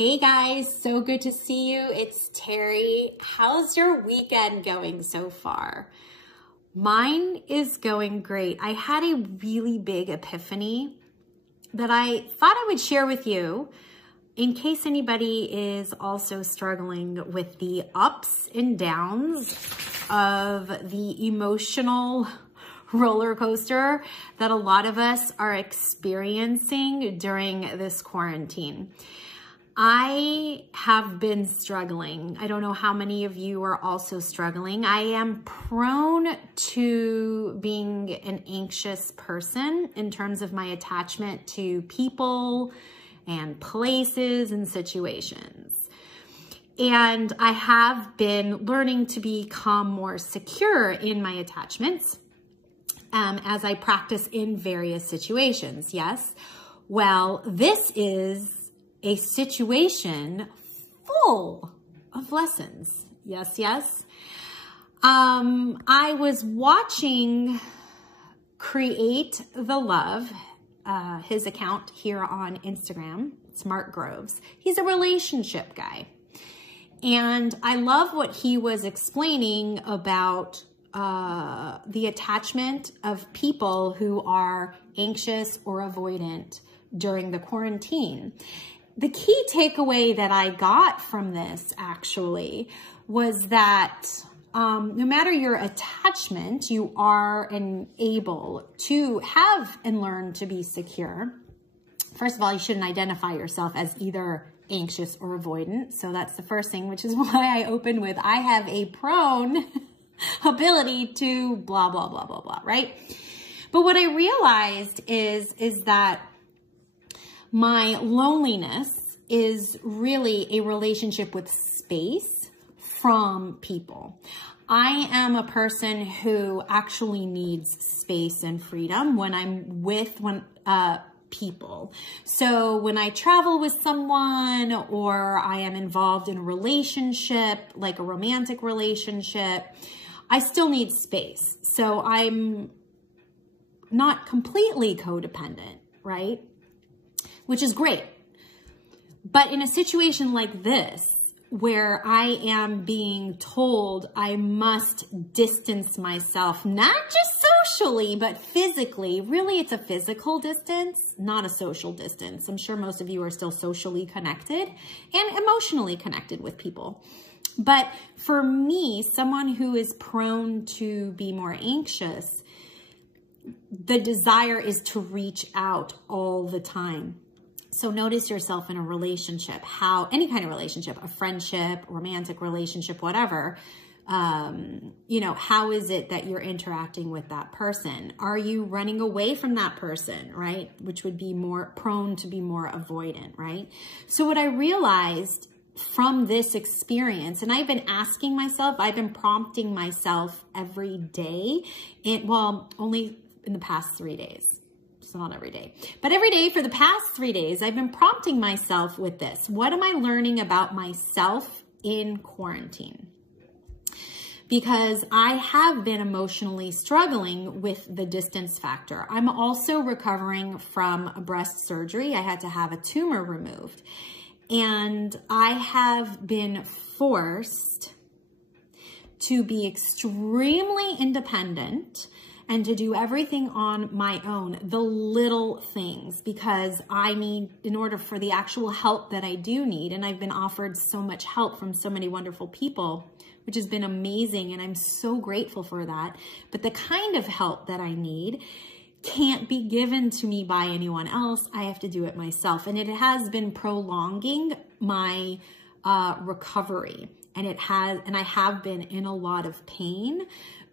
Hey guys, so good to see you. It's Terry. How's your weekend going so far? Mine is going great. I had a really big epiphany that I thought I would share with you in case anybody is also struggling with the ups and downs of the emotional roller coaster that a lot of us are experiencing during this quarantine. I have been struggling. I don't know how many of you are also struggling. I am prone to being an anxious person in terms of my attachment to people and places and situations. And I have been learning to become more secure in my attachments as I practice in various situations. Yes. Well, this is a situation full of lessons. Yes, yes. I was watching Create the Love, his account here on Instagram. It's Mark Groves. He's a relationship guy. And I love what he was explaining about the attachment of people who are anxious or avoidant during the quarantine. The key takeaway that I got from this actually was that no matter your attachment, you are able to have and learn to be secure. First of all, you shouldn't identify yourself as either anxious or avoidant. So that's the first thing, which is why I opened with, I have a prone ability to blah, blah, blah, blah, blah, right? But what I realized is that my loneliness is really a relationship with space from people. I am a person who actually needs space and freedom when I'm with people. So when I travel with someone or I am involved in a relationship, like a romantic relationship, I still need space. So I'm not completely codependent, right? Which is great. But in a situation like this, where I am being told I must distance myself, not just socially, but physically, really it's a physical distance, not a social distance. I'm sure most of you are still socially connected and emotionally connected with people. But for me, someone who is prone to be more anxious, the desire is to reach out all the time. So notice yourself in a relationship, any kind of relationship, a friendship, romantic relationship, whatever, how is it that you're interacting with that person? Are you running away from that person, right? Which would be more prone to be more avoidant, right? So what I realized from this experience, and I've been asking myself, I've been prompting myself every day, only in the past 3 days. It's not every day, but every day for the past 3 days, I've been prompting myself with this. What am I learning about myself in quarantine? Because I have been emotionally struggling with the distance factor. I'm also recovering from a breast surgery. I had to have a tumor removed. And I have been forced to be extremely independent and to do everything on my own, the little things, because I need, in order for the actual help that I do need, and I've been offered so much help from so many wonderful people, which has been amazing, and I'm so grateful for that. But the kind of help that I need can't be given to me by anyone else. I have to do it myself. And it has been prolonging my recovery. And I have been in a lot of pain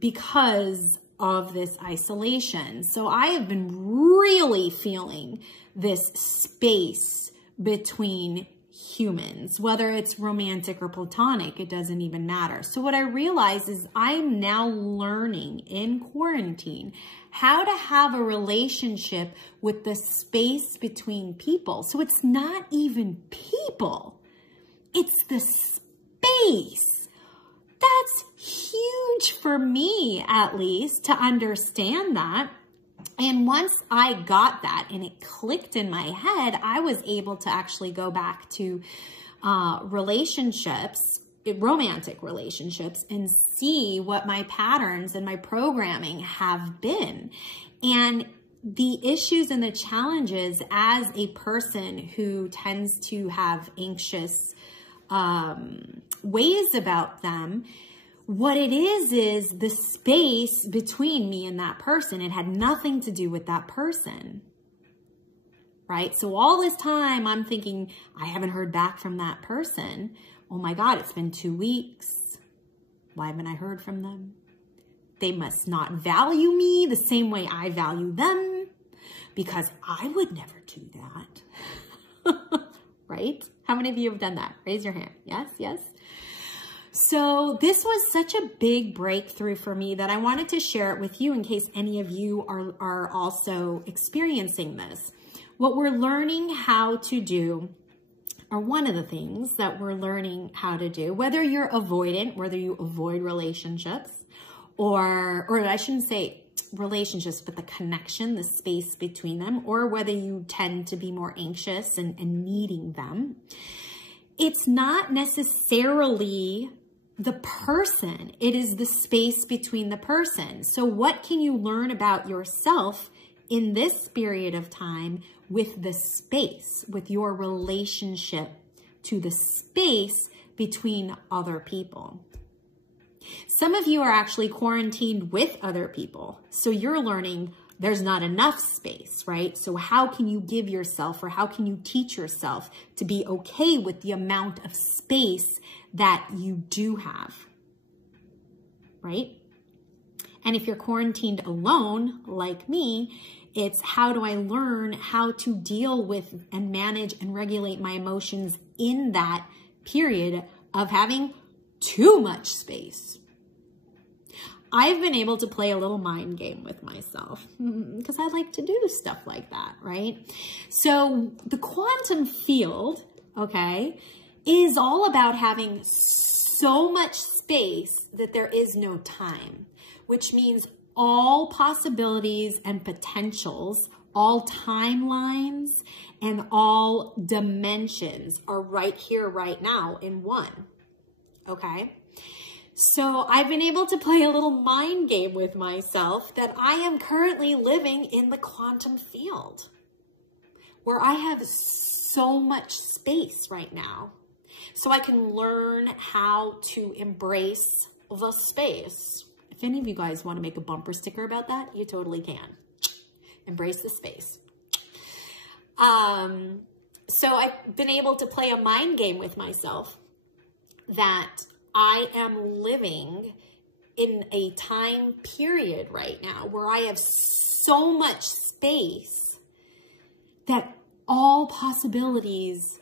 because of this isolation. So I have been really feeling this space between humans, whether it's romantic or platonic, it doesn't even matter. So what I realized is I'm now learning in quarantine how to have a relationship with the space between people. So it's not even people, it's the space. That's huge for me, at least, to understand that. And once I got that and it clicked in my head, I was able to actually go back to relationships, romantic relationships, and see what my patterns and my programming have been. And the issues and the challenges as a person who tends to have anxious ways about them, what it is the space between me and that person. It had nothing to do with that person, right? So all this time I'm thinking, I haven't heard back from that person. Oh my God, it's been 2 weeks. Why haven't I heard from them? They must not value me the same way I value them, because I would never do that, right? How many of you have done that? Raise your hand. Yes, yes. So this was such a big breakthrough for me that I wanted to share it with you in case any of you are also experiencing this. What we're learning how to do, or one of the things that we're learning how to do, whether you're avoidant, whether you avoid relationships, or I shouldn't say relationships, but the connection, the space between them, or whether you tend to be more anxious and needing them, it's not necessarily the person. It is the space between the person. So what can you learn about yourself in this period of time with the space, with your relationship to the space between other people? Some of you are actually quarantined with other people. So you're learning there's not enough space, right? So how can you give yourself, or how can you teach yourself to be okay with the amount of space that you do have, right? And if you're quarantined alone, like me, it's how do I learn how to deal with and manage and regulate my emotions in that period of having too much space. I've been able to play a little mind game with myself because I like to do stuff like that, right? So the quantum field, okay, is all about having so much space that there is no time, which means all possibilities and potentials, all timelines, and all dimensions are right here, right now in one, okay? So I've been able to play a little mind game with myself that I am currently living in the quantum field where I have so much space right now. So I can learn how to embrace the space. If any of you guys want to make a bumper sticker about that, you totally can. Embrace the space. So I've been able to play a mind game with myself that I am living in a time period right now where I have so much space that all possibilities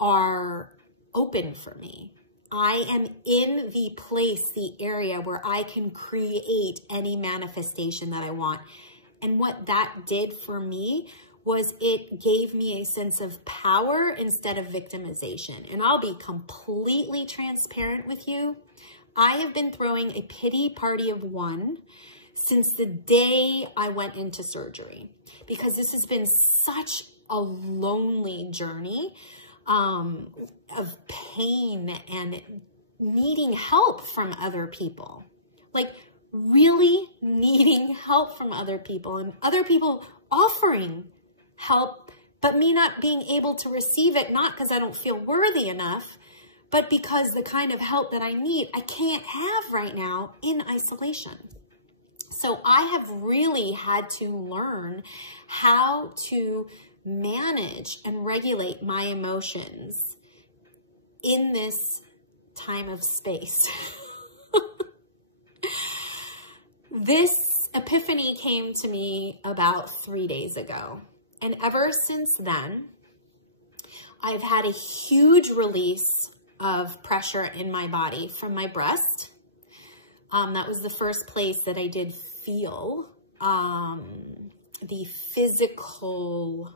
are open for me. I am in the place, the area where I can create any manifestation that I want. And what that did for me was it gave me a sense of power instead of victimization. And I'll be completely transparent with you. I have been throwing a pity party of one since the day I went into surgery, because this has been such a lonely journey of pain and needing help from other people, like really needing help from other people, and other people offering help, but me not being able to receive it, not because I don't feel worthy enough, but because the kind of help that I need, I can't have right now in isolation. So I have really had to learn how to manage and regulate my emotions in this time of space. This epiphany came to me about 3 days ago. And ever since then, I've had a huge release of pressure in my body from my breast. That was the first place that I did feel the physical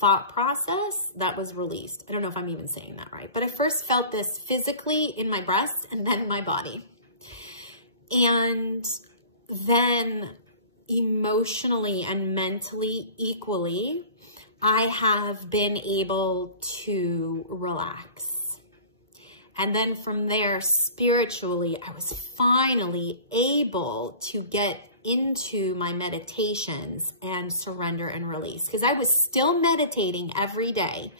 thought process that was released. I don't know if I'm even saying that right, but I first felt this physically in my breast and then in my body. And then emotionally and mentally equally, I have been able to relax. And then from there, spiritually, I was finally able to get into my meditations and surrender and release. Because I was still meditating every day,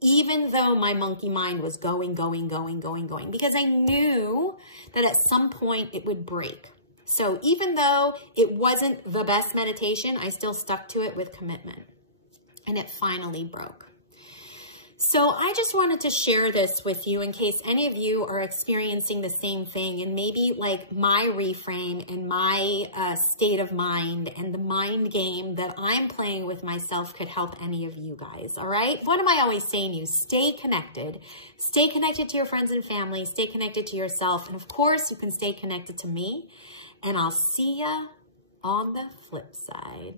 even though my monkey mind was going. Because I knew that at some point it would break. So even though it wasn't the best meditation, I still stuck to it with commitment. And it finally broke. So I just wanted to share this with you in case any of you are experiencing the same thing, and maybe like my reframe and my state of mind and the mind game that I'm playing with myself could help any of you guys, all right? What am I always saying to you? Stay connected. Stay connected to your friends and family. Stay connected to yourself. And of course, you can stay connected to me. And I'll see ya on the flip side.